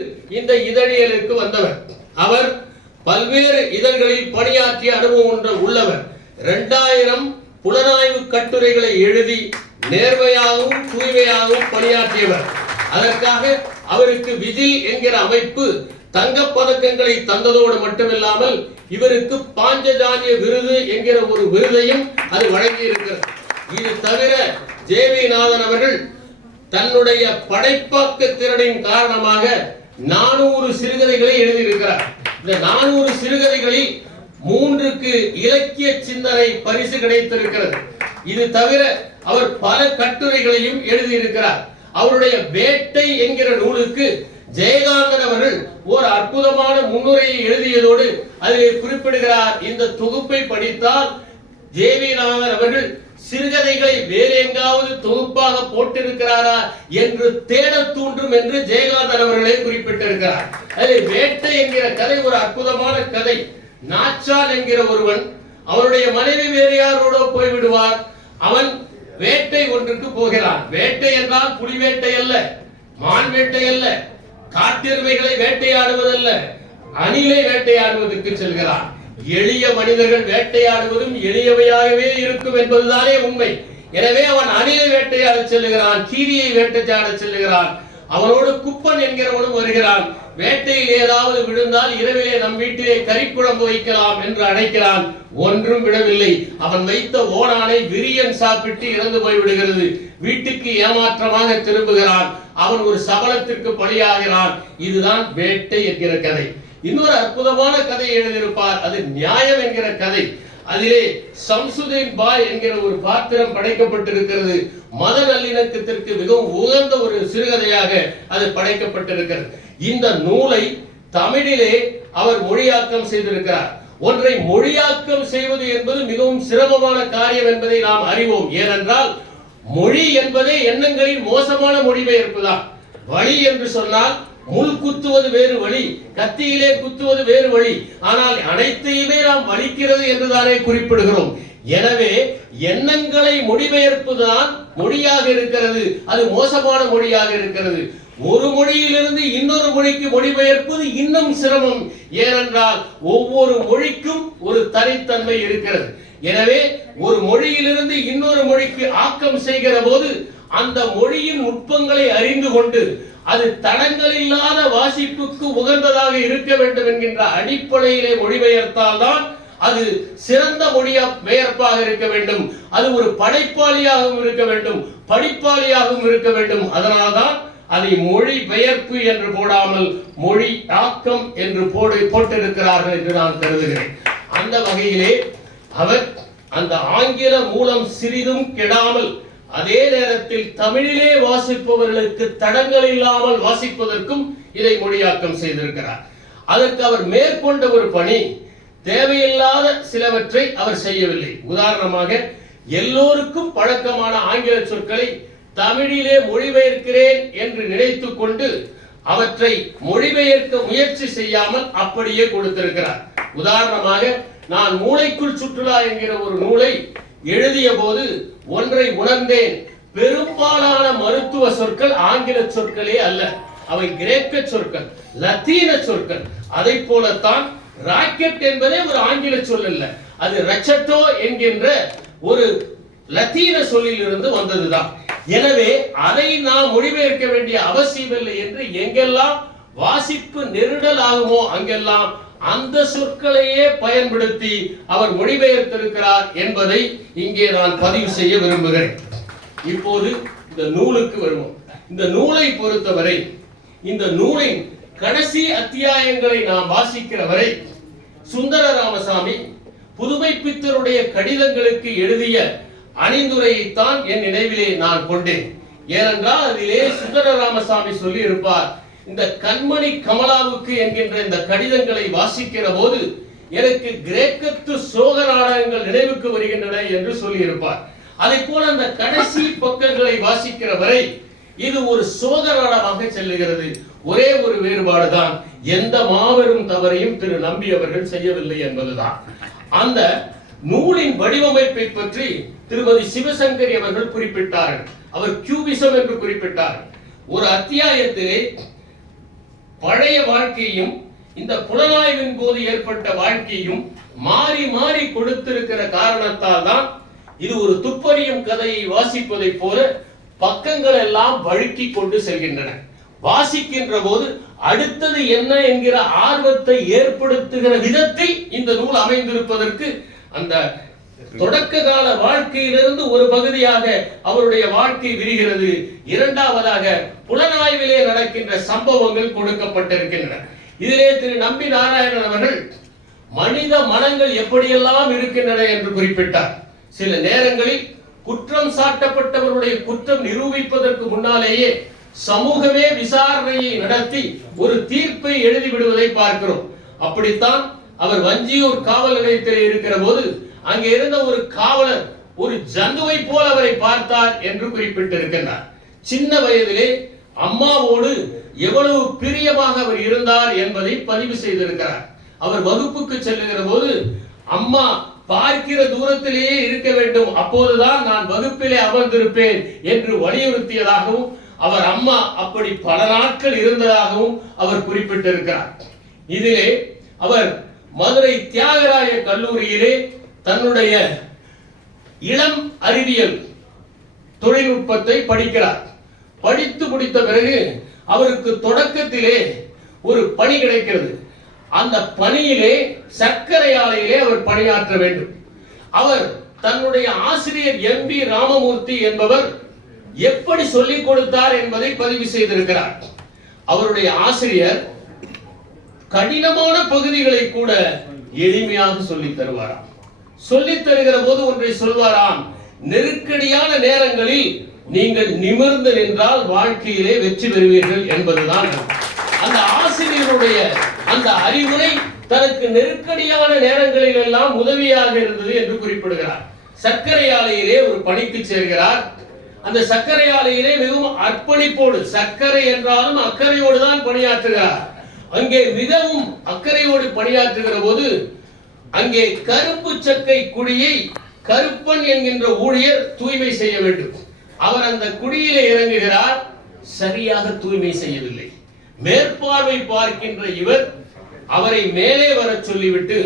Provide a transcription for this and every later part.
இந்த இதழியலுக்கு வந்தவர். அவர் பல்வேறு இதழ்களில் பணியாற்றிய அனுபவம் உள்ளவர். 2000 புலனாய்வு கட்டுரைகளை எழுதி நேர்மையாகவும் தூய்மையாகவும் பணியாற்றியவர். அதற்காக அவருக்கு விஜில் என்கிற அமைப்பு தங்கப் பதக்கங்களை தந்ததோடு மட்டுமில்லாமல் இவருக்கு பாஞ்சஜானிய விருது என்கிற ஒரு விருதையும் அது வழங்கி இருக்கிறது. இது தவிர ஜே.வி. நாதன் அவர்கள் தன்னுடைய படைப்பாக்க திறனின் காரணமாக 400 சிறுகதைகளை எழுதியிருக்கிறார். இந்த 400 சிறுகதைகளில் 3க்கு இலக்கிய சிந்தனை பரிசு கிடைத்திருக்கிறது. இது தவிர அவர் பல கட்டுரைகளையும் எழுதியிருக்கிறார். அவருடைய வேட்டை என்கிற நூலுக்கு ஜெயகாந்தன் அவர்கள் ஒரு அற்புதமான முன்னுரையை எழுதியதோடு அதிலே குறிப்பிடுகிறார், இந்த தொகுப்பை படித்தால் ஜே.வி. நாதன் அவர்கள் சிறுகதைகளை வேறு எங்காவது தொகுப்பாக போட்டிருக்கிறாரா என்று தேட தூண்டும் என்று ஜெயகாந்தன் அவர்களே குறிப்பிட்டிருக்கிறார். அதில் வேட்டை என்கிற கதை ஒரு அற்புதமான கதை. நாச்சான் என்கிற ஒருவன் அவருடைய மனைவி வேறு யாரோட போய்விடுவார். அவன் வேட்டை ஒன்றுக்கு போகிறான். வேட்டை என்றால் புலி வேட்டை அல்ல, மான் வேட்டை அல்ல, காட்டெருமைகளை வேட்டையாடுவதல்ல, அணிலை வேட்டையாடுவதற்கு செல்கிறான். எளிய மனிதர்கள் வேட்டையாடுவதும் எளியவையாகவே இருக்கும் என்பதுதானே உண்மை. எனவே அவன் அணிலை வேட்டையாட செல்லுகிறான், கீரியை வேட்டையாட செல்லுகிறான். அவனோடு குப்பன் என்கிறவனும் வருகிறான். வேட்டையில் ஏதாவது விழுந்தால் இரவிலே நம் வீட்டிலே கறிக்குழம்பு வைக்கலாம் என்று அழைக்கிறான். ஒன்றும் விடவில்லை. அவன் வைத்த ஓணானை விரியன் சாப்பிட்டு இறந்து போய்விடுகிறது. வீட்டுக்கு ஏமாற்றமாக திரும்புகிறான். அவன் ஒரு சபலத்திற்கு பலியாகிறான். இதுதான் வேட்டை என்கிற கதை. இன்னொரு அற்புதமான கதை எழுதியிருப்பார். அது நியாயம் என்கிற கதை. அதிலே சம்சுதீன் பாய் என்கிற ஒரு பாத்திரம் படைக்கப்பட்டிருக்கிறது. மத நல்லிணக்கத்திற்கு மிகவும் உகந்த ஒரு சிறுகதையாக அது படைக்கப்பட்டிருக்கிறது. இந்த நூலை தமிழிலே அவர் மொழியாக்கம் செய்திருக்கிறார். ஒன்றை மொழியாக்கம் செய்வது என்பது மிகவும் சிரமமான காரியம் என்பதை நாம் அறிவோம். ஏனென்றால் மொழி என்பதே எண்ணங்களின் மோசமான மொழிபெயர்ப்பு தான். வழி என்று சொன்னால் முள் குத்துவது வேறு வழி, கத்தியிலே குத்துவது வேறு வழி. ஆனால் அனைத்தையுமே நாம் வலிக்கிறது என்றுதானே குறிப்பிடுகிறோம். எனவே எண்ணங்களை மொழிபெயர்ப்புதான் மொழியாக இருக்கிறது. அது மோசமான மொழியாக இருக்கிறது. ஒரு மொழியிலிருந்து இன்னொரு மொழிக்கு மொழிபெயர்ப்பது இன்னும் சிரமம். ஏனென்றால் ஒவ்வொரு மொழிக்கும் ஒரு தனித்தன்மை இருக்கிறது. எனவே ஒரு மொழியிலிருந்து இன்னொரு மொழிக்கு ஆக்கம் செய்கிற போது அந்த மொழியின் நுட்பங்களை அறிந்து கொண்டு அது தடங்கள் இல்லாத வாசிப்புக்கு உகந்ததாக இருக்க வேண்டும் என்கின்ற அடிப்படையிலே மொழிபெயர்த்தால் தான் அது சிறந்த மொழிபெயர்ப்பாக இருக்க வேண்டும். அது ஒரு படைப்பாளியாகவும் இருக்க வேண்டும், படிப்பாளியாகவும் இருக்க வேண்டும். அதனால்தான் அதை மொழி பெயர்ப்பு என்று போடாமல் மொழி ஆக்கம் என்று போட்டிருக்கிறார்கள் என்று நான் கருதுகிறேன். அந்த வகையிலே அவர் அந்த ஆங்கில மூலம் சிறிதும் கெடாமல் அதே நேரத்தில் தமிழிலே வாசிப்பவர்களுக்கு தடங்கள் இல்லாமல் வாசிப்பதற்கும் இதை மொழியாக்கம் செய்திருக்கிறார். அதற்கு அவர் மேற்கொண்ட ஒரு பணி, தேவையில்லாத சிலவற்றை அவர் செய்யவில்லை. உதாரணமாக எல்லோருக்கும் பழக்கமான ஆங்கில சொற்களை தமிழிலே மொழிபெயர்க்கிறேன் என்று நினைத்து கொண்டு அவற்றை மொழிபெயர்க்க முயற்சி செய்யாமல் அப்படியே கொடுத்திருக்கிறார். உதாரணமாக நான் மூளைக்குள் சுற்றுலா என்கிற ஒரு நூலை எழுதிய போது ஒன்றை உணர்ந்தேன். பெரும்பாலான மருத்துவ சொற்கள் ஆங்கில சொற்களே அல்ல, அவை கிரேக்க சொற்கள், லத்தீன சொற்கள். அதை போலத்தான் ராக்கெட் என்பதே ஒரு ஆங்கில சொல் அல்ல, அது ரச்சட்டோ என்கின்ற ஒரு லத்தீன சொல்லில் இருந்து வந்ததுதான். எனவே அதை நாம் மொழிபெயர்க்க வேண்டிய அவசியம் இல்லை என்று எங்கெல்லாம் வாசிப்பு நெருடல் ஆகுமோ அங்கெல்லாம் அந்த சொற்களையே பயன்படுத்தி அவர் மொழிபெயர்த்திருக்கிறார் என்பதை இங்கே நான் பதிவு செய்ய விரும்புகிறேன். இப்போது இந்த நூலுக்கு வருவோம். இந்த நூலை பொறுத்தவரை இந்த நூலின் கடைசி அத்தியாயங்களை நாம் வாசிக்கிற வரை சுந்தர ராமசாமி புதுமைப்பித்தருடைய கடிதங்களுக்கு எழுதிய அணிந்துரையைத்தான் என் நினைவிலே நான் கொண்டேன். ஏனென்றால் அதிலே சுந்தர ராமசாமி சொல்லி இருப்பார், இந்த கண்மணி கமலாவுக்கு என்கின்ற இந்த கடிதங்களை வாசிக்கிற போது எனக்கு கிரேக்கத்து சோக நாடகங்கள் நினைவுக்கு வருகின்றன என்று சொல்லி இருப்பார். அதை போல அந்த கடைசி பக்கங்களை வாசிக்கிற வரை இது ஒரு சோக நாடகமாக செல்லுகிறது. ஒரே ஒரு வேறுபாடுதான், எந்த மாபெரும் தவறையும் திரு நம்பி அவர்கள் செய்யவில்லை என்பதுதான். அந்த நூலின் வடிவமைப்பை பற்றி திருமதி சிவசங்கரி அவர்கள் குறிப்பிட்டார்கள். அவர் கியூபிசம் என்று குறிப்பிட்டார்கள். ஒரு அத்தியாயத்திலே பழைய வாழ்க்கையும் இந்த புலனாய்வின் போது ஏற்பட்ட வாழ்க்கையும் மாறி மாறி கொடுத்திருக்கிற காரணத்தால் தான் இது ஒரு துப்பறியும் கதையை வாசிப்பதை போல பக்கங்கள் எல்லாம் வழுக்கி கொண்டு செல்கின்றன. வாசிக்கின்ற போது அடுத்தது என்ன என்கிற ஆர்வத்தை ஏற்படுத்துகிற விதத்தில் இந்த நூல் அமைந்திருப்பதற்கு அந்த தொடக்க கால வாழ்க்கையிலிருந்து ஒரு பகுதியாக அவருடைய வாழ்க்கை விரிகிறது. இரண்டாவதாக புலனாய்விலே நடக்கின்ற சம்பவங்கள் கொடுக்கப்பட்டிருக்கின்றன. இதிலே திரு நம்பி நாராயணன் அவர்கள் மனித மனங்கள் எப்படியெல்லாம் இருக்கின்றன என்று குறிப்பிட்டார். சில நேரங்களில் குற்றம் சாட்டப்பட்டவருடைய குற்றம் நிரூபிப்பதற்கு முன்னாலேயே சமூகமே விசாரணையை நடத்தி ஒரு தீர்ப்பை எழுதிவிடுவதை பார்க்கிறோம். அப்படித்தான் அவர் வஞ்சியூர் காவல் நிலையத்தில் இருக்கிற போது அங்கே இருந்த ஒரு காவலர் ஒரு ஜந்துவை போல அவரை பார்த்தார் என்று குறிப்பிட்டிருக்கிறார். சின்ன வயதிலே அம்மாவோடு எவ்வளவு பிரியமாக அவர் இருந்தார் என்பதை பதிவு செய்திருக்கிறார். அவர் வகுப்புக்கு செல்லுகிற போது அம்மா பார்க்கிற தூரத்திலேயே இருக்க வேண்டும், அப்போதுதான் நான் வகுப்பிலே அமர்ந்திருப்பேன் என்று வலியுறுத்தியதாகவும் அவர் அம்மா அப்படி பல நாட்கள் இருந்ததாகவும் அவர் குறிப்பிட்டிருக்கிறார். இதிலே அவர் மதுரை தியாகராய கல்லூரியிலே தன்னுடைய இளம் அறிவியல் தொழில்நுட்பத்தை படிக்கிறார். படித்து முடித்த பிறகு அவருக்கு தொடக்கத்திலே ஒரு பணி கிடைக்கிறது. அந்த பணியிலே சர்க்கரை ஆலையிலே அவர் பணியாற்ற வேண்டும். அவர் தன்னுடைய ஆசிரியர் எம்பி ராமமூர்த்தி என்பவர் எப்படி சொல்லிக் கொடுத்தார் என்பதை பதிவு செய்திருக்கிறார். அவருடைய ஆசிரியர் கடினமான பகுதிகளை கூட எளிமையாக சொல்லித் தருவாராம். சொல்லித் தருகிற போது ஒன்றை சொல்வாராம், நெருக்கடியான நேரங்களில் நீங்கள் நிமிர்ந்து நின்றால் வாழ்க்கையிலே வெற்றி பெறுவீர்கள் என்பதுதான். அந்த ஆசிரியருடைய அந்த அறிவுரை தனக்கு நெருக்கடியான நேரங்களில் எல்லாம் உதவியாக இருந்தது என்று குறிப்பிடுகிறார். சர்க்கரை ஆலையிலே ஒரு பணிக்கு சேர்கிறார். அந்த சர்க்கரை ஆலையிலே மிகவும் அர்ப்பணிப்போடு, சர்க்கரை என்றாலும் அக்கறையோடு தான் பணியாற்றுகிறார். அங்கே மிகவும் அக்கறையோடு பணியாற்றுகிற போது அங்கே கருப்பு சக்கை குழியை கருப்பன் என்கின்ற ஊழியர் தூய்மை செய்ய வேண்டும். அவர் அந்த குழியிலே இறங்குகிறார், சரியாக தூய்மை செய்யவில்லை. மேற்பார்வை பார்க்கின்ற இவர் அவரை மேலே வர சொல்லிவிட்டு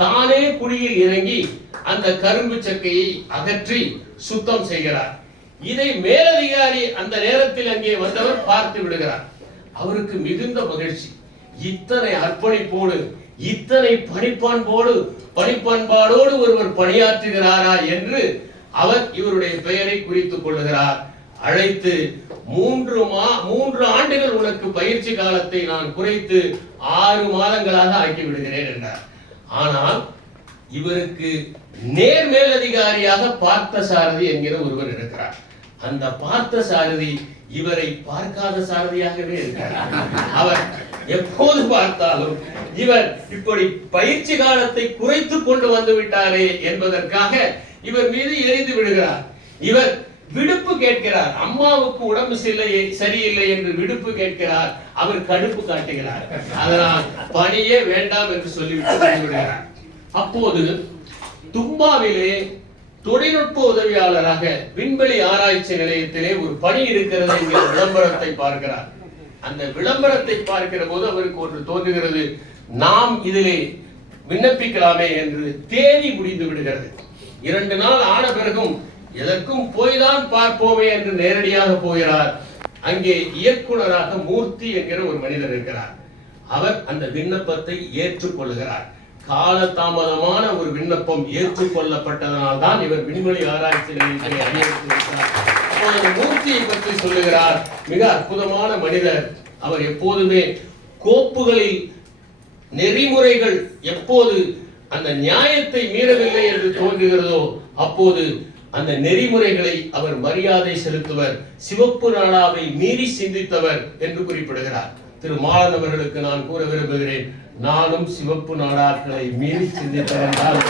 தானே குழியில் இறங்கி அந்த கரும்பு சக்கையை அகற்றி சுத்தம் செய்கிறார். இதை மேலதிகாரி அந்த நேரத்தில் அங்கே வந்தவர் பார்த்து விடுகிறார். அவருக்கு மிகுந்த மகிழ்ச்சி. இத்தனை அர்ப்பணிப்போடு, இத்தனை பணிப்பண்பாடோடு ஒருவர் பணியாற்றுகிறாரா என்று அவர் இவருடைய பெயரை குறித்துக் கொள்ளுகிறார். அழைத்து 3 ஆண்டுகள் உனக்கு பயிற்சி காலத்தை நான் குறைத்து 6 மாதங்களாக ஆக்கி விடுகிறேன் என்றார். ஆனால் இவருக்கு நேர் மேலதிகாரியாக பார்த்த சாரதி என்கிற ஒருவர் இருக்கிறார். அந்த பார்த்த சாரதி இவரை பார்க்காத சாரதியாகவே இருக்கிறார். அவர் எப்போது பார்த்தாலும் இவர் இப்படி பயிற்சி காலத்தை குறைத்து கொண்டு வந்து விட்டாரே என்பதற்காக இவர் மீது எரிந்து விடுகிறார். இவர் விடுப்பு கேட்கிறார். அம்மாவுக்கு உடம்பு சரியில்லை என்று விடுப்பு கேட்கிறார். அவர் கடுப்பு காட்டுகிறார். அதனால் பணியே வேண்டாம் என்று சொல்லிவிட்டு விடுகிறார். அப்போது தும்பாவிலே தொழில்நுட்ப உதவியாளராக விண்வெளி ஆராய்ச்சி நிலையத்திலே ஒரு பணி இருக்கிறது என்கிற விளம்பரத்தை பார்க்கிறார். அந்த விளம்பரத்தை பார்க்கிற போது அவருக்கு ஒன்று தோன்றுகிறது, நாம் இதிலே விண்ணப்பிக்கலாமே என்று. தேதி முடிந்து விடுகிறது. 2 நாள் ஆன பிறகும் எதற்கும் போய்தான் பார்ப்போமே என்று நேரடியாக போகிறார். அங்கே இயக்குனராக மூர்த்தி என்கிற ஒரு மனிதர் இருக்கிறார். அவர் அந்த விண்ணப்பத்தை ஏற்றுக்கொள்கிறார். காலதாமதமான ஒரு விண்ணப்பம் ஏற்றுக்கொள்ளப்பட்டதனால் தான் இவர் விண்வெளி ஆராய்ச்சி நிலையத்தை அணியிருக்கிறார். மூர்த்தியை பற்றி சொல்லுகிறார். மிக அற்புதமான மனிதர். அவர் எப்போதுமே கோப்புகளில் நெறிமுறைகள் எப்போது அந்த நியாயத்தை மீறவில்லை என்று தோன்றுகிறதோ அப்போது அந்த நெறிமுறைகளை அவர் மரியாதை செலுத்துவர். சிவப்பு நாடாவை மீறி சிந்தித்தவர் என்று குறிப்பிடுகிறார். திரு மாலன் அவர்களுக்கு நான் கூற விரும்புகிறேன், நானும் சிவப்பு நாடாக்களை மீறி சிந்தித்தவன் தான்.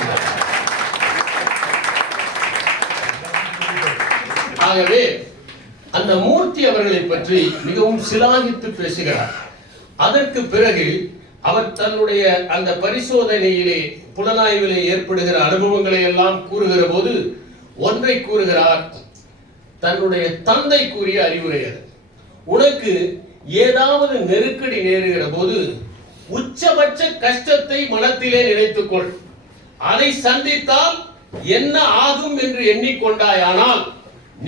ஆகவே அந்த மூர்த்தி அவர்களை பற்றி மிகவும் சிலாகித்து பேசுகிறார். அதற்கு பிறகு அவர் தன்னுடைய அந்த பரிசோதனையிலே புலனாய்விலே ஏற்படுகிற அனுபவங்களை எல்லாம் கூறுகிற போது ஒன்றை கூறுகிறார். தன்னுடைய தந்தை கூறிய அறிவுரை அது. உனக்கு ஏதாவது நெருக்கடி நேருகிற போது உச்சபட்ச கஷ்டத்தை மனத்திலே நினைத்துக்கொள். அதை சந்தித்தால் என்ன ஆகும் என்று எண்ணிக்கொண்டாயானால்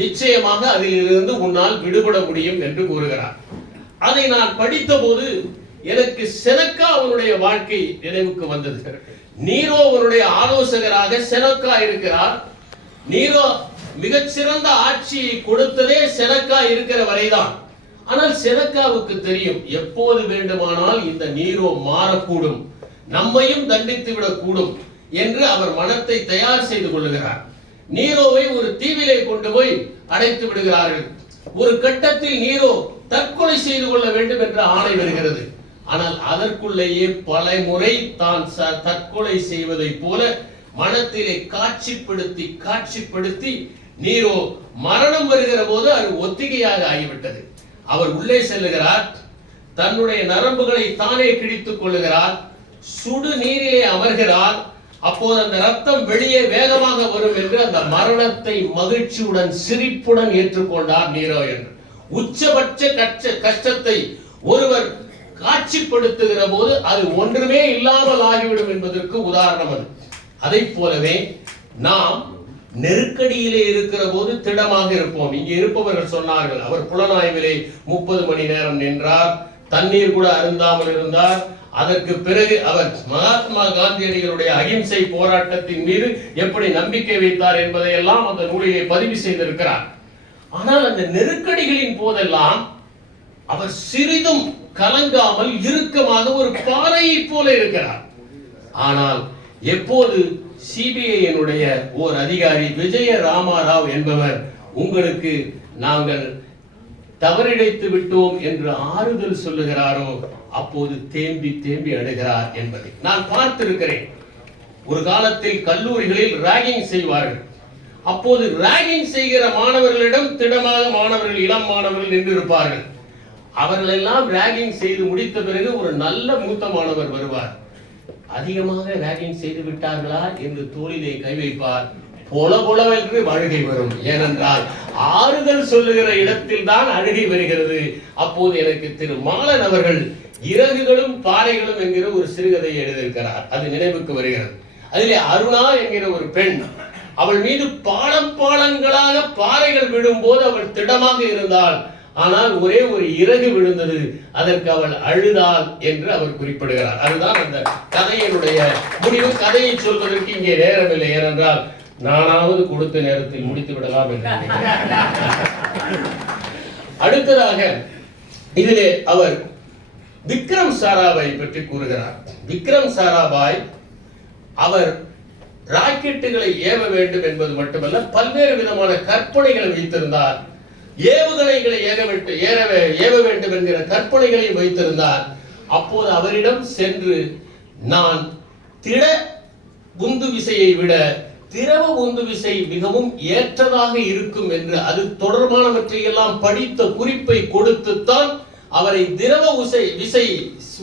நிச்சயமாக அதிலிருந்து உன்னால் விடுபட முடியும் என்று கூறுகிறார். அதை நான் படித்த போது எனக்கு செனக்கா அவனுடைய வாழ்க்கை நினைவுக்கு வந்தது. நீரோ அவனுடைய ஆலோசகராக செனக்கா இருக்கிறார். நீரோ மிகச்சிறந்த ஆட்சியை கொடுத்ததே செனக்கா இருக்கிற வரைதான். ஆனால் செனக்காவுக்கு தெரியும் எப்போது வேண்டுமானால் இந்த நீரோ மாறக்கூடும், நம்மையும் தண்டித்து விடக்கூடும் என்று அவர் மனத்தை தயார் செய்து கொள்ளுகிறார். நீரோவை ஒரு தீவிலே கொண்டு போய் அடைத்து விடுகிறார்கள். ஒரு கட்டத்தில் நீரோ தற்கொலை செய்து கொள்ள வேண்டும் என்ற ஆணை வருகிறது. ஆனால் அதற்குள்ளேயே பல முறை தான் தற்கொலை செய்வதை போல மனத்திலே காட்சிப்படுத்தி நீரோ மரணம் வருகிற போது அது ஒத்திகையாக ஆகிவிட்டது. அவர் உள்ளே செல்லுகிறார், தன்னுடைய நரம்புகளை தானே கிழித்துக் கொள்ளுகிறார், சுடு நீரிலே அமர்கிறார். அப்போது அந்த ரத்தம் வெளியே வேகமாக வரும் என்று அந்த மரணத்தை மகிழ்ச்சியுடன் சிரிப்புடன் ஏற்றுக்கொண்டார் நீரோ என்று. உச்சபட்ச கஷ்டத்தை ஒருவர் காட்சிப்படுத்துகிற போது அது ஒன்றுமே இல்லாமல் ஆகிவிடும் என்பதற்கு உதாரணம் அது. அதை போலவே நாம் நெருக்கடியிலே இருக்கிற போது திடமாக இருப்போம். இங்கே இருப்பவர்கள் சொன்னார்கள், அவர் புலனாய்விலே 30 மணி நேரம் நின்றார், தண்ணீர் கூட அருந்தாமல் இருந்தார். அதற்கு பிறகு அவர் மகாத்மா காந்தியடிகளுடைய அகிம்சை போராட்டத்தின் மீது எப்படி நம்பிக்கை வைத்தார் என்பதையெல்லாம் அந்த நூலிலே பதிவு செய்திருக்கிறார். ஆனால் அந்த நெருக்கடிகளின் போதெல்லாம் அவர் சிறிதும் கலங்காமல் இறுக்கமாக ஒரு பாறையை போல இருக்கிறார். ஆனால் எப்போது சிபிஐனுடைய ஓர் அதிகாரி விஜய ராமாராவ் என்பவர் உங்களுக்கு நாங்கள் தவறிழைத்து விட்டோம் என்று ஆறுதல் சொல்லுகிறாரோ அப்போது தேம்பி அழுகிறார் என்பதை நான் பார்த்திருக்கிறேன். ஒரு காலத்தில் கல்லூரிகளில் ராகிங் செய்வார்கள். அப்போது ராகிங் செய்கிற மாணவர்களிடம் திடமாக மாணவர்கள், இளம் மாணவர்கள் நின்று இருப்பார்கள். அவர்கள் எல்லாம் ராகிங் செய்து முடித்த பிறகு ஒரு நல்ல மூத்த மாணவர் வருவார். அதிகமாக ராகிங் செய்து விட்டார்களா என்று தோளிலே கை வைப்பார். பொலவென்று அழுகை வரும். ஏனென்றால் ஆறுதல் சொல்லுகிற இடத்தில் தான் அழுகை வருகிறது. அப்போது எனக்கு திரு மாலன் அவர்கள் இறகுகளும் பாறைகளும் என்கிற ஒரு சிறுகதையை எழுதியிருக்கிறார். அது நினைவுக்கு வருகிறது. அதிலே அருணா என்கிற ஒரு பெண், அவள் மீது பாலங்களாக பாறைகள் விழும் போது அவள் திடமாக இருந்தாள். ஆனால் ஒரே ஒரு இறகு விழுந்தது, அதற்கு அவள் அழுதாள் என்று அவர் குறிப்பிடுகிறார். அதுதான் அந்த கதையினுடைய முடிவு. கதையை சொல்வதற்கு இங்கே நேரமில்லை, ஏனென்றால் நானாவது கொடுத்த நேரத்தில் முடித்து விடலாம் என்று. அடுத்ததாக இதிலே அவர் விக்ரம் சாராபாய் பற்றி கூறுகிறார். விக்ரம் சாராபாய் அவர் ராக்கெட்டுகளை ஏவ வேண்டும் என்பது மட்டுமல்ல, பல்வேறு விதமான கற்பனைகளை வைத்திருந்தார். ஏவுகணைகளை ஏவ வேண்டும் என்கிற கற்பனைகளை வைத்திருந்தார். அப்போது அவரிடம் சென்று, நான் திட உந்து விசையை விட திரவ உந்து விசை மிகவும் ஏற்றதாக இருக்கும் என்று அது தொடர்பானவற்றையெல்லாம் படித்த குறிப்பை கொடுத்துத்தான் அவரை திரவ விசை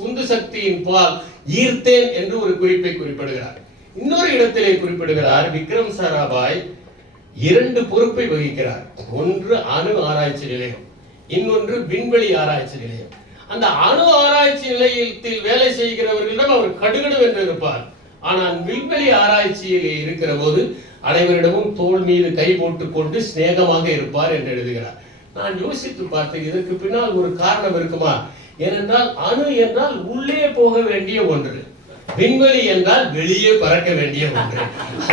உந்து சக்தியின் பால் ஈர்த்தேன் என்று ஒரு குறிப்பை குறிப்பிடுகிறார். இன்னொரு இடத்திலே குறிப்பிடுகிறார், விக்ரம் சாராபாய் 2 பொறுப்பை வகிக்கிறார். ஒன்று அணு ஆராய்ச்சி நிலையம், இன்னொன்று விண்வெளி ஆராய்ச்சி நிலையம். அந்த அணு ஆராய்ச்சி நிலையத்தில் வேலை செய்கிறவர்களிடம் அவர் கடுகடு என்று இருப்பார். ஆனால் விண்வெளி ஆராய்ச்சியிலே இருக்கிற போது அனைவரிடமும் தோள் மீது கை போட்டுக் கொண்டு சிநேகமாக இருப்பார் என்று எழுதுகிறார். நான் யோசித்து பார்த்தேன், இதற்கு பின்னால் ஒரு காரணம் இருக்குமா? ஏனென்றால் அணு என்றால் உள்ளே போக வேண்டிய ஒன்று, விண்வெளி என்றால் வெளியே பறக்க வேண்டிய ஒன்று.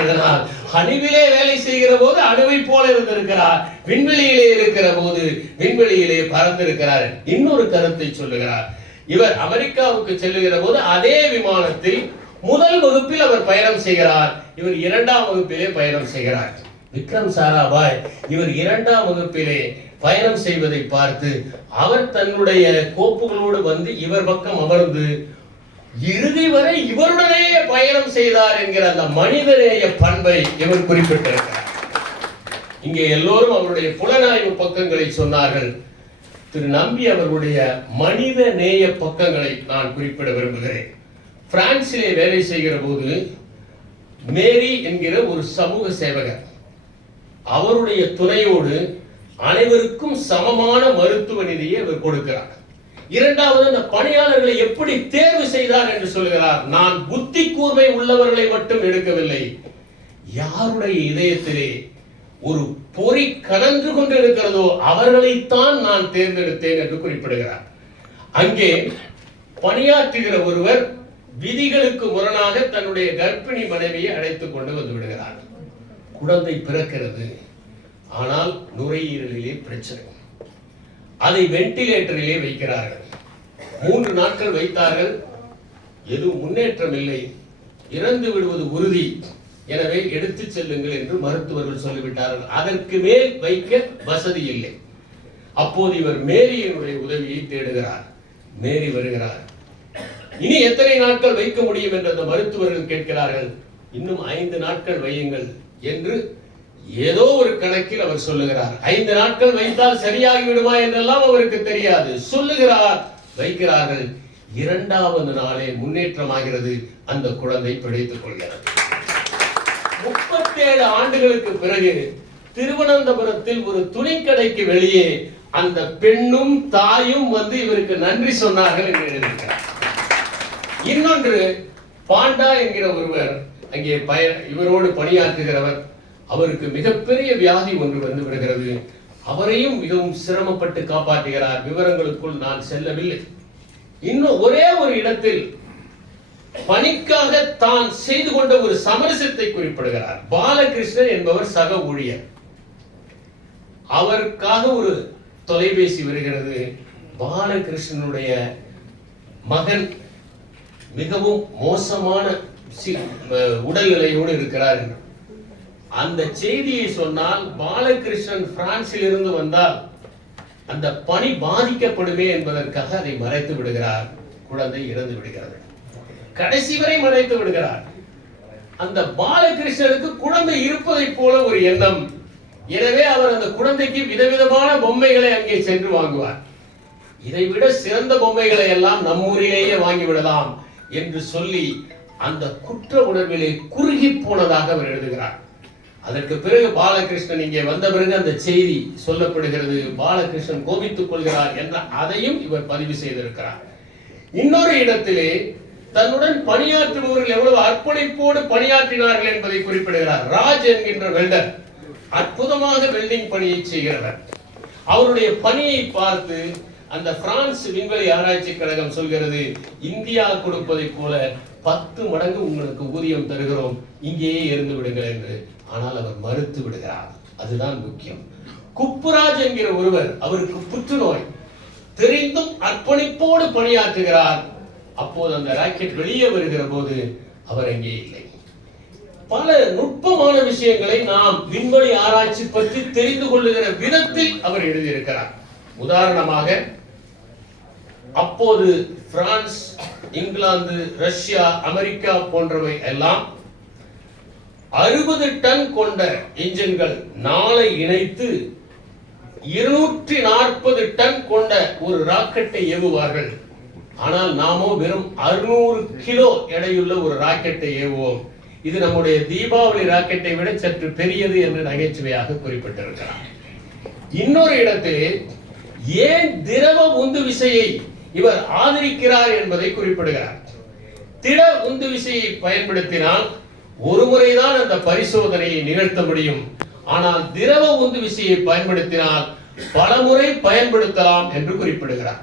அதனால் அணுவிலே வேலை செய்கிற போது அணுவை போல இருந்திருக்கிறார், விண்வெளியிலே இருக்கிற போது விண்வெளியிலே பறந்திருக்கிறார். இன்னொரு கருத்தை சொல்லுகிறார். இவர் அமெரிக்காவுக்கு செல்லுகிற போது அதே விமானத்தில் முதல் வகுப்பில் அவர் பயணம் செய்கிறார், இவர் 2ஆம் வகுப்பிலே பயணம் செய்கிறார். விக்ரம் சாராபாய் இவர் 2ஆம் வகுப்பிலே பயணம் செய்வதை பார்த்து அவர் தன்னுடைய கோப்புகளோடு வந்து இவர் பக்கம் அமர்ந்து இறுதி வரை இவருடனேயே பயணம் செய்தார் என்கிற அந்த மனிதநேய பண்பை இவர் குறிப்பிட்டிருக்கிறார். இங்கே எல்லோரும் அவருடைய புலனாய்வு பக்கங்களை சொன்னார்கள். திரு நம்பி அவர்களுடைய மனித நேய பக்கங்களை நான் குறிப்பிட விரும்புகிறேன். பிரான்சிலே வேலை செய்கிற போது மேரி என்கிற ஒரு சமூக சேவகர், அவருடைய துணையோடு அனைவருக்கும் சமமான மருத்துவ நிதியை அவர் கொடுக்கிறார். இரண்டாவது, அந்த பணியாளர்களை எப்படி தேர்வு செய்தார் என்று சொல்கிறார். நான் புத்தி கூர்மை உள்ளவர்களை மட்டும் எடுக்கவில்லை, யாருடைய இதயத்திலே ஒரு பொறி கலந்து கொண்டிருக்கிறதோ அவர்களைத்தான் நான் தேர்ந்தெடுத்தேன் என்று குறிப்பிடுகிறார். அங்கே பணியாற்றுகிற ஒருவர் விதிகளுக்கு முரணாக தன்னுடைய கர்ப்பிணி மனைவியை அழைத்துக் கொண்டு வந்து விடுகிறார். குழந்தை பிறக்கிறது, ஆனால் நுரையீரலிலே பிரச்சனை. அதை வெண்டிலேட்டரிலே வைக்கிறார்கள். 3 நாட்கள் வைத்தார்கள், எதுவும் முன்னேற்றம் இல்லை, இறந்து விடுவது உறுதி, எனவே எடுத்து செல்லுங்கள் என்று மருத்துவர்கள் சொல்லிவிட்டார்கள். அதற்கு மேல் வைக்க வசதி இல்லை. அப்போது இவர் மேரியினுடைய உதவியை தேடுகிறார். மேரி வருகிறார். இனி எத்தனை நாட்கள் வைக்க முடியும் என்று அந்த மருத்துவர்கள் கேட்கிறார்கள். இன்னும் 5 நாட்கள் வையுங்கள் என்று ஏதோ ஒரு கணக்கில் அவர் சொல்லுகிறார். 5 நாட்கள் வைத்தால் சரியாகி விடுமா என்றெல்லாம் அவருக்கு தெரியாது. சொல்லுகிறார், வைக்கிறார்கள். 2வது நாளே முன்னேற்றமாகிறது, அந்த குழந்தை பிழைத்துக் கொள்கிறது. 37 ஆண்டுகளுக்கு பிறகு திருவனந்தபுரத்தில் ஒரு துணிக்கடைக்கு வெளியே அந்த பெண்ணும் தாயும் வந்து இவருக்கு நன்றி சொன்னார்கள் என்று எழுதியிருக்கிறார். இன்னொன்று, பாண்டா என்கிற ஒருவர் அங்கே இவரோடு பணியாற்றுகிறவர். அவருக்கு மிகப்பெரிய வியாதி ஒன்று வந்து விடுகிறது. அவரையும் மிகவும் சிரமப்பட்டு காப்பாற்றுகிறார். விவரங்களுக்குள் நான் செல்லவில்லை. இன்னும் ஒரே ஒரு இடத்தில் பணிக்காக தான் செய்து கொண்ட ஒரு சமரசத்தை குறிப்பிடுகிறார். பாலகிருஷ்ணன் என்பவர் சக ஊழியர். அவருக்காக ஒரு தொலைபேசி வருகிறது. பாலகிருஷ்ணனுடைய மகன் மிகவும் மோசமான உடல்நிலையோடு இருக்கிறார் என்று அந்த செய்தியை சொன்னால், பாலகிருஷ்ணன் பிரான்சில் இருந்து வந்தால் அந்த பணி பாதிக்கப்படுமே என்பதற்காக அதை மறைத்து விடுகிறார். குழந்தை இறந்து விடுகிறது. கடைசி வரை மறைத்து விடுகிறார். அந்த பாலகிருஷ்ணனுக்கு குழந்தை இருப்பதை போல ஒரு எண்ணம். எனவே அவர் அந்த குழந்தைக்கு விதவிதமான பொம்மைகளை அங்கே சென்று வாங்குவார். இதைவிட சிறந்த பொம்மைகளை எல்லாம் நம்மூரிலேயே வாங்கிவிடலாம் என்று சொல்லி அந்த குற்ற உணர்விலே குறுகி போனதாக அவர் எழுதுகிறார். அதற்கு பிறகு பாலகிருஷ்ணன் இங்கே வந்த பிறகு அந்த செய்தி சொல்லப்படுகிறது. பாலகிருஷ்ணன் கோபித்துக் கொள்கிறார் என்ற அதையும் இவர் பதிவு செய்திருக்கிறார். இன்னொரு இடத்திலே தன்னுடன் பணியாற்றுபவர்கள் எவ்வளவு அர்ப்பணிப்போடு பணியாற்றினார்கள் என்பதை குறிப்பிடுகிறார். ராஜ் என்கின்ற வெல்டர் அற்புதமாக வெல்டிங் பணியை செய்கிறவர். அவருடைய பணியை பார்த்து அந்த பிரான்ஸ் விண்வெளி ஆராய்ச்சி கழகம் சொல்கிறது, இந்தியா கொடுப்பதை போல 10 மடங்கு உங்களுக்கு ஊதியம் தருகிறோம், இங்கேயே இருந்து விடுங்கள் என்று. ஆனால் அவர் மறுத்து விடுகிறார். அதுதான் முக்கியம். குப்புராஜ் என்கிற ஒருவர், அவருக்கு புற்றுநோய், தெரிந்தும் அர்ப்பணிப்போடு பணியாற்றுகிறார். அப்போது அந்த ராக்கெட் வெளியே வருகிற போது அவர் அங்கே இல்லை. பல நுட்பமான விஷயங்களை நாம் விண்வெளி ஆராய்ச்சி பற்றி தெரிந்து கொள்ளுகிற விதத்தில் அவர் எழுதியிருக்கிறார். உதாரணமாக, அப்போது பிரான்ஸ், இங்கிலாந்து, ரஷ்யா, அமெரிக்கா போன்றவை எல்லாம் 60 டன் கொண்ட இன்ஜின்கள் நாளை இணைத்து 240 டன் கொண்ட ஒரு ராக்கெட்டை ஏவுவார்கள். ஆனால் நாமோ வெறும் 600 கிலோ எடையுள்ள ஒரு ராக்கெட்டை ஏவுவோம். இது நம்முடைய தீபாவளி ராக்கெட்டை விட சற்று பெரியது என்று நகைச்சுவையாக குறிப்பிட்டிருக்கிறார். இன்னொரு இடத்திலே ஏன் திரவ உந்து விசையை இவர் ஆதரிக்கிறார் என்பதை குறிப்பிடுகிறார். திட உந்து விசையை பயன்படுத்தினால் ஒரு முறைதான் அந்த பரிசோதனையை நிகழ்த்த முடியும். ஆனால் திரவ உந்து விசையை பயன்படுத்தினால் பல முறை பயன்படுத்தலாம் என்று குறிப்பிடுகிறார்.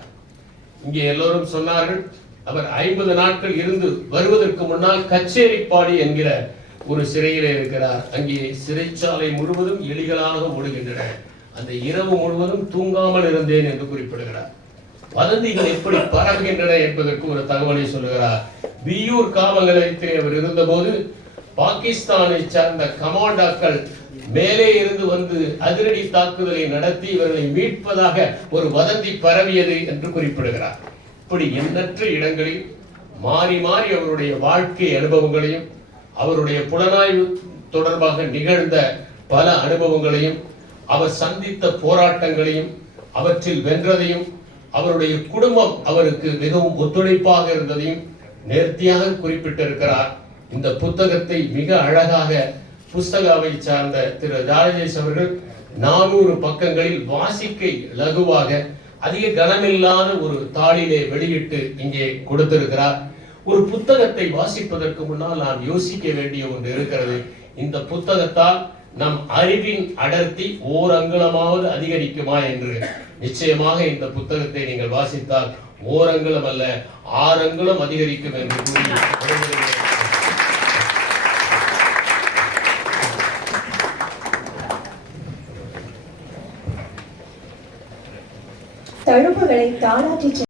இங்கே எல்லோரும் சொன்னார்கள், அவர் 50 நாட்கள் இருந்து வருவதற்கு முன்னால் கச்சேரிப்பாடி என்கிற ஒரு சிறையிலே இருக்கிறார். அங்கே சிறைச்சாலை முழுவதும் எலிகளாக ஓடுகின்றன. அந்த இரவு முழுவதும் தூங்காமல் இருந்தேன் என்று குறிப்பிடுகிறார். வதந்திகள் எப்படி பரவுகின்றன என்பதற்கு ஒரு தகவலை சொல்லுகிறார். வியூர் காவல் நிலையத்தில் அவர் இருந்தபோது பாகிஸ்தானை சார்ந்த கமாண்டோக்கள் மேலே இருந்து வந்து அதிரடி தாக்குதலை நடத்தி இவர்களை மீட்பதாக ஒரு வதந்தி பரவியது என்று குறிப்பிடுகிறார். இப்படி எண்ணற்ற இடங்களில் மாறி மாறி அவருடைய வாழ்க்கை அனுபவங்களையும் அவருடைய புலனாய்வு தொடர்பாக நிகழ்ந்த பல அனுபவங்களையும் அவர் சந்தித்த போராட்டங்களையும் அவற்றில் வென்றதையும் அவருடைய குடும்பம் அவருக்கு மிகவும் ஒத்துழைப்பாக இருந்ததையும் நேர்த்தியாக குறிப்பிட்டிருக்கிறார். இந்த புத்தகத்தை மிக அழகாக புஸ்தகாவை சார்ந்த திரு ராஜேஷ் அவர்கள் 400 பக்கங்களில் வாசிக்க லகுவாக அதிக கனமில்லாத ஒரு தாளிலே வெளியிட்டு இங்கே கொடுத்திருக்கிறார். ஒரு புத்தகத்தை வாசிப்பதற்கு முன்னால் நாம் யோசிக்க வேண்டிய ஒன்று இருக்கிறது. இந்த புத்தகத்தால் நம் அறிவின் அடர்த்தி ஓர் அங்குலமாவது அதிகரிக்குமா என்று. நிச்சயமாக இந்த புத்தகத்தை நீங்கள் வாசித்தால் ஓர் அங்குலம் அல்ல 6 அங்குலம் அதிகரிக்கும் என்று கூறி தழும்புகளை தாளாற்றி